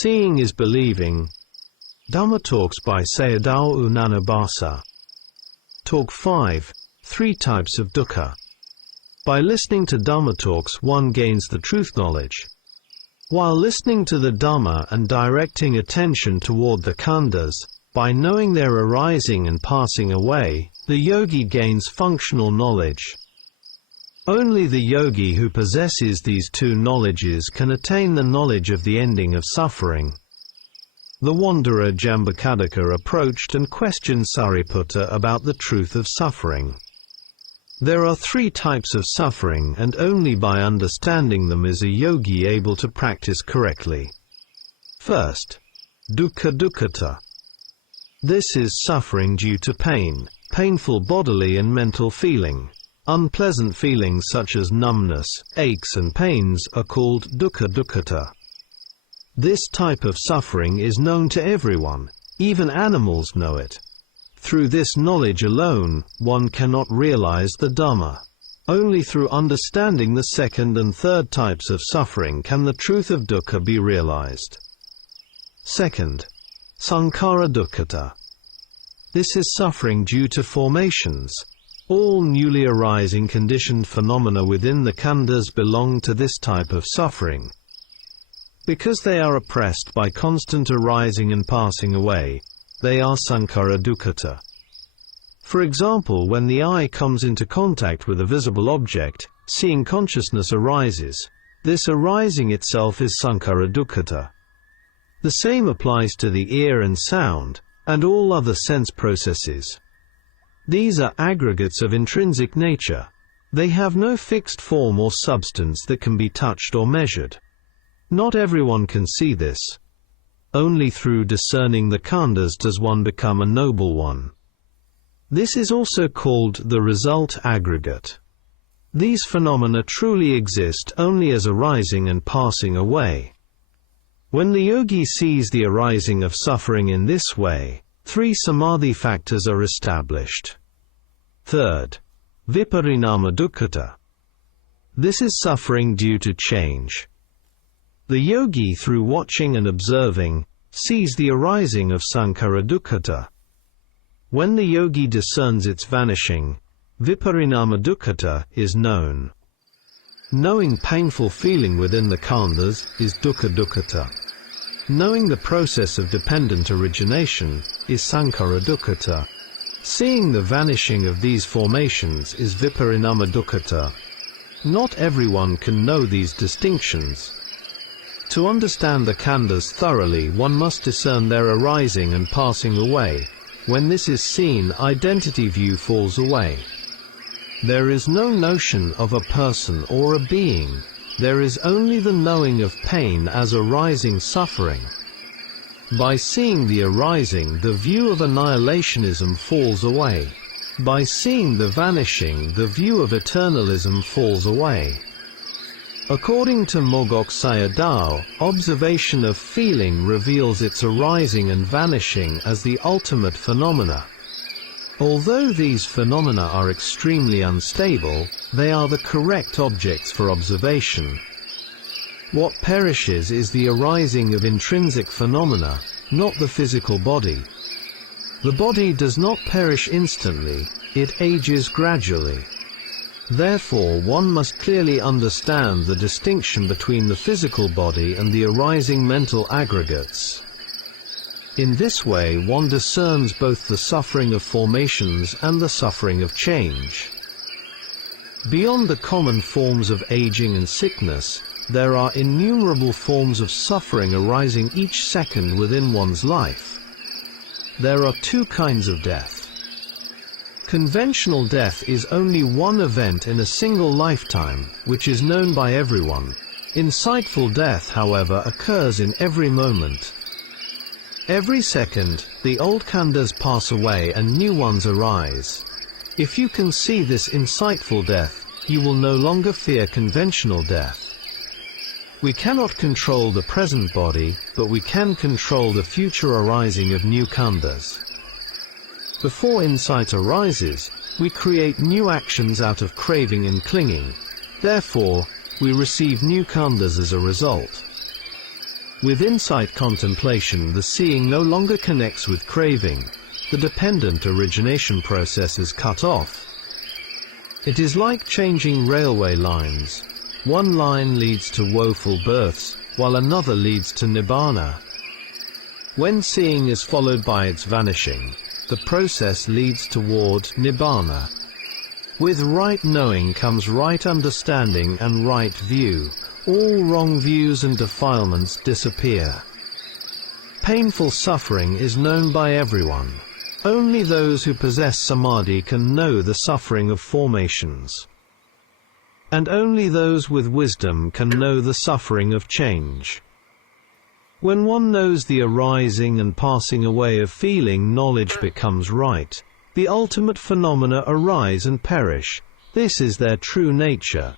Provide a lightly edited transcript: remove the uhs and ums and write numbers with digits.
Seeing is believing. Dhamma Talks by Sayadaw Nyanabhasa. Talk 5. 3 Types of Dukkha. By listening to Dhamma Talks, one gains the truth knowledge. While listening to the Dhamma and directing attention toward the khandhas, by knowing their arising and passing away, the yogi gains functional knowledge. Only the yogi who possesses these two knowledges can attain the knowledge of the ending of suffering. The wanderer Jambakadaka approached and questioned Sariputta about the truth of suffering. There are 3 types of suffering, and only by understanding them is a yogi able to practice correctly. First, Dukkha Dukkhata. This is suffering due to pain, painful bodily and mental feeling. Unpleasant feelings such as numbness, aches and pains are called Dukkha Dukkhata. This type of suffering is known to everyone, even animals know it. Through this knowledge alone, one cannot realize the Dhamma. Only through understanding the second and third types of suffering can the truth of dukkha be realized. Second, Sankhara Dukkhata. This is suffering due to formations. All newly arising conditioned phenomena within the khandhas belong to this type of suffering. Because they are oppressed by constant arising and passing away, they are Sankhara Dukkhata. For example, when the eye comes into contact with a visible object, seeing consciousness arises. This arising itself is Sankhara Dukkhata. The same applies to the ear and sound, and all other sense processes. These are aggregates of intrinsic nature. They have no fixed form or substance that can be touched or measured. Not everyone can see this. Only through discerning the khandhas does one become a noble one. This is also called the result aggregate. These phenomena truly exist only as arising and passing away. When the yogi sees the arising of suffering in this way, 3 samadhi factors are established. Third, Viparinama Dukkhata. This is suffering due to change. The yogi, through watching and observing, sees the arising of Sankhara Dukkhata. When the yogi discerns its vanishing, Viparinama Dukkhata is known. Knowing painful feeling within the khandhas is Dukkha Dukkhata. Knowing the process of dependent origination is Sankhara Dukkhata. Seeing the vanishing of these formations is Viparinama Dukkhata. Not everyone can know these distinctions. To understand the khandhas thoroughly, one must discern their arising and passing away. When this is seen, identity view falls away. There is no notion of a person or a being. There is only the knowing of pain as arising suffering. By seeing the arising, the view of annihilationism falls away. By seeing the vanishing, the view of eternalism falls away. According to Mogok Sayadaw, observation of feeling reveals its arising and vanishing as the ultimate phenomena. Although these phenomena are extremely unstable, they are the correct objects for observation. What perishes is the arising of intrinsic phenomena, not the physical body. The body does not perish instantly, it ages gradually. Therefore, one must clearly understand the distinction between the physical body and the arising mental aggregates. In this way, one discerns both the suffering of formations and the suffering of change. Beyond the common forms of aging and sickness, there are innumerable forms of suffering arising each second within one's life. There are 2 kinds of death. Conventional death is only one event in a single lifetime, which is known by everyone. Insightful death, however, occurs in every moment. Every second, the old khandhas pass away and new ones arise. If you can see this insightful death, you will no longer fear conventional death. We cannot control the present body, but we can control the future arising of new khandhas. Before insight arises, we create new actions out of craving and clinging. Therefore, we receive new khandhas as a result. With insight contemplation, the seeing no longer connects with craving. The dependent origination process is cut off. It is like changing railway lines. One line leads to woeful births, while another leads to nibbana. When seeing is followed by its vanishing, the process leads toward nibbana. With right knowing comes right understanding and right view. All wrong views and defilements disappear. Painful suffering is known by everyone. Only those who possess samadhi can know the suffering of formations. And only those with wisdom can know the suffering of change. When one knows the arising and passing away of feeling, knowledge becomes right. The ultimate phenomena arise and perish. This is their true nature.